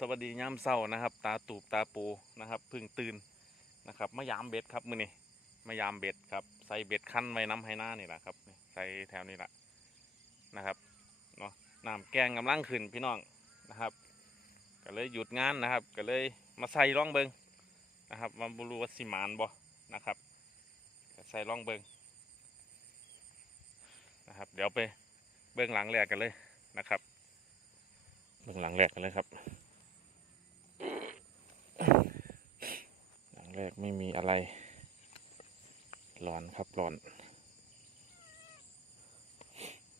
สวัสดียามเศร้านะครับ ตาตูบตาปูนะครับเพึ่งตื่นนะครับมายามเบ็ดครับมือนี้มายามเบ็ดครับใส่เบ็ดคั้นไว้น้ำให้หน้านี่แหละครับใส่แถวนี้แหละนะครับเนาะน้ำแกงกำลังขึ้นพี่น้องนะครับ ก็เลยหยุดงานนะครับ ก็เลยมาใส่ร่องเบิงนะครับมาบรูว่าสิมานบ่นะครับใส่ร่องเบิงนะครับ เดี๋ยวไปเบื้องหลังแรกกันเลยนะครับ เบื้องหลังแรกกันเลยครับ หลังแรกไม่มีอะไรร้อนครับร้อน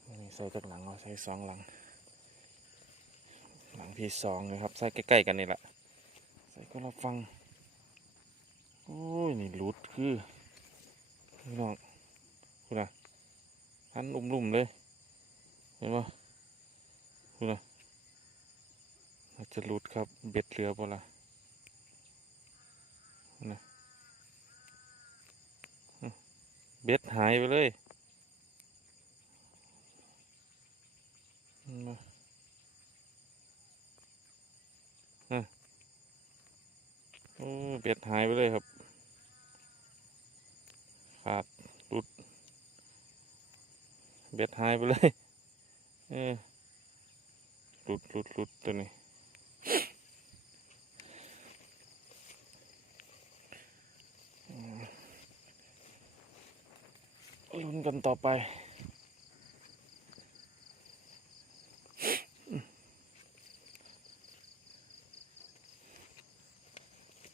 นี่ใส่จากหลังเอาใส่สองหลัง หลังที่สองนะครับใส่ใกล้ๆกันนี่แหละใส่ก็รับฟังโอ้ยนี่รุดคือพี่น้องคุณนะหันลุ่มๆเลย เห็นปะคุณนะ อาจจะรุดครับเบ็ดเรือเปล่ละนะเบ็ดหายไปเลยนะโอ้เบ็ดหายไปเลยครับ ขาดหลุด เบ็ดหายไปเลย เออหลุดหลุดหลุดตัวนี้ ลุ้นกันต่อไป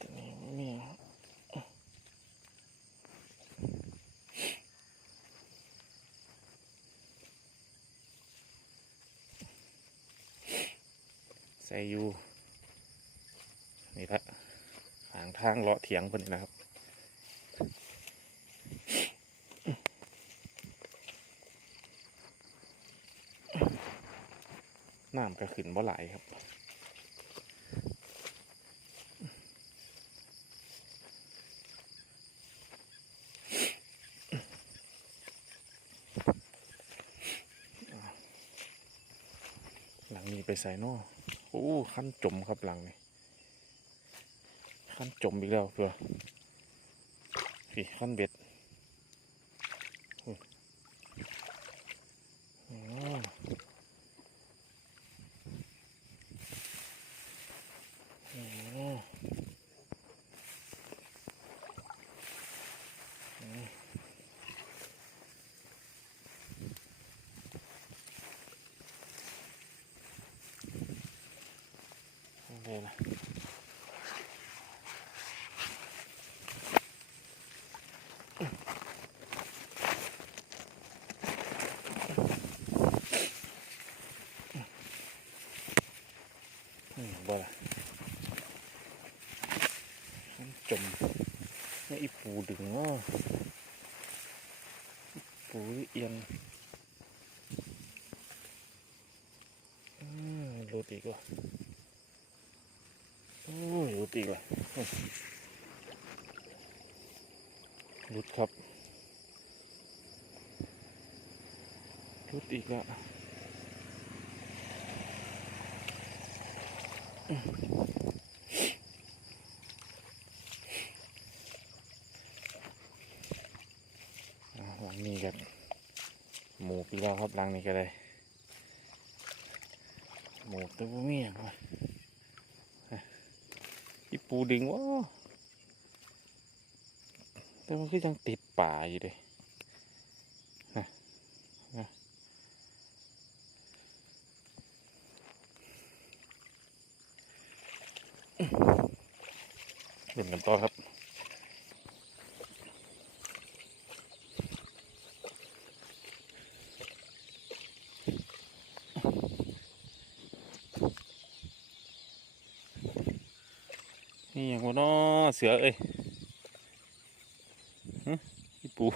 ตัวนี้ไม่มีใส่อยู่นี่ละหางทางเลาะเถียงคนนี้นะครับ น้ำก็ขึ้นบ่หลายครับหลังนี้ไปใส่นอโอ้ขั้นจมครับหลังนี้ขั้นจมอีกแล้วเพื่อพี่ขั้นเบ็ดอุ้ยอ๋ออ๋ออืม นี่นะอืมบ่ละขั้นจมนี่อีปู อ้ยหลุดอีกแล้วหลุดครับหลุดอีกแล้วอ่าหลังนี้กันหมูปีแล้วครับหลังนี้ก็เลยหมูตัวเมียครับ ปูดึงวะแต่มันคือยังติดป่าอยู่เลยนะนะเล่นกันต่อครับ นี่อย่างว่าน้อเสือเอ้ยอีปู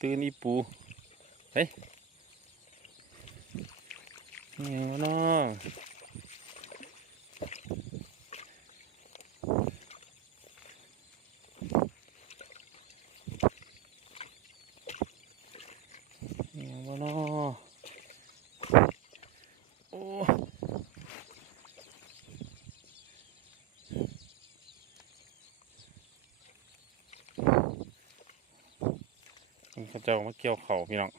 ตื่นอีปูเฮ้ยนี่อย่างว่าน้อนี่อย่างว่าน้อโอ้ เขาเจ้ามาเกี่ยวเขาพี่น้อง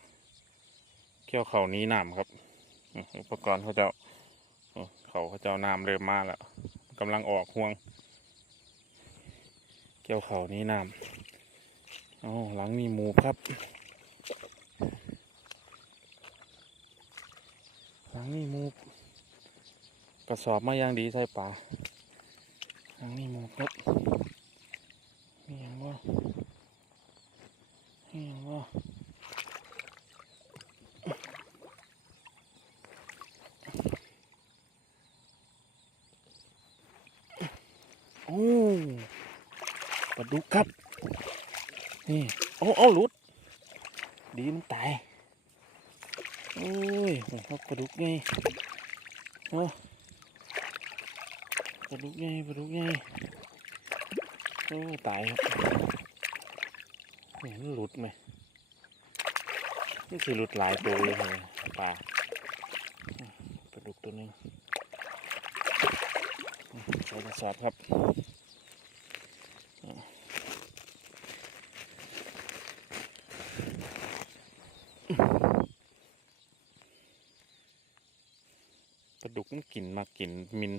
เกี่ยวเขานี้น้ำครับ อุปกรณ์เขาเจ้าเขาเขาเจ้าน้ำเริ่มมาแล้วกำลังออกห่วง เกี่ยวเขานี้น้ำอ๋อหลังมีหมูครับ หลังมีหมูกระสอบมาอย่างดีใส่ปลาหลังมีหมูครับมีอย่างว่ามีอย่างว่า โอ้ปลาดุกครับ นี่โอ้เอาหลุด ดีมันตาย โอ้ยโหปลาดุกไงโอ้ปลาดุกไงปลาดุกไงโอ้ตายครับเห็นหลุดไหมนี่คือหลุดหลายตัวเลยเนี่ยปลาปลาดุกตัวนึง ใส่กระสอบครับปลาดุกมันกินมากินมิน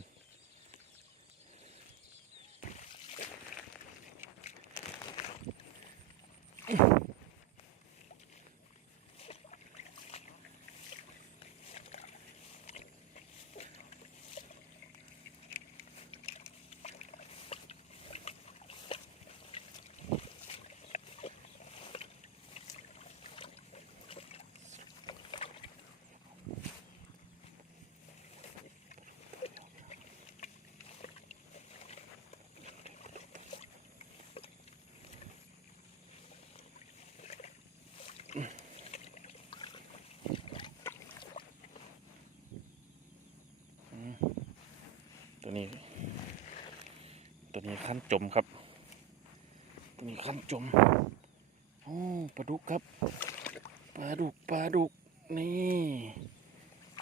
ตัวนี้ ตัวนี้ขั้นจมครับ ตัวนี้ขั้นจมโอ้ปลาดุกครับปลาดุกปลาดุกนี่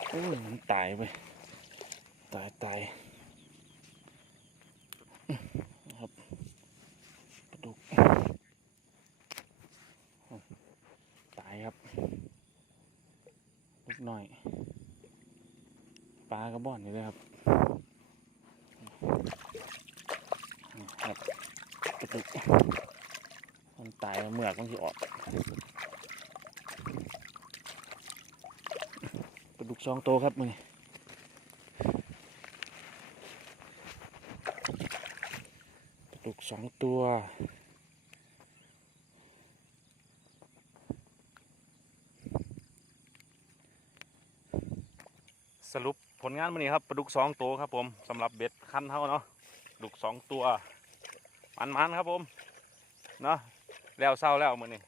โอ้ยมันตายไปตายตายครับปลาดุกตายครับลูกหน้อยปลากระบอกนี่เลยครับ ครับ กระตุกมันตายเมือกมันที่ออกกระดูกสองโตวครับมือนี้กระดูกสองตัวสรุปผลงานวันนี้ครับปลาดุกสองตัวครับผมสำหรับเบ็ดคันเท่าเนาะดุกสองตัว มันมันครับผม เนาะแล้วเศร้าแล้วมือนี่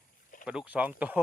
ปลาดุกสองตัว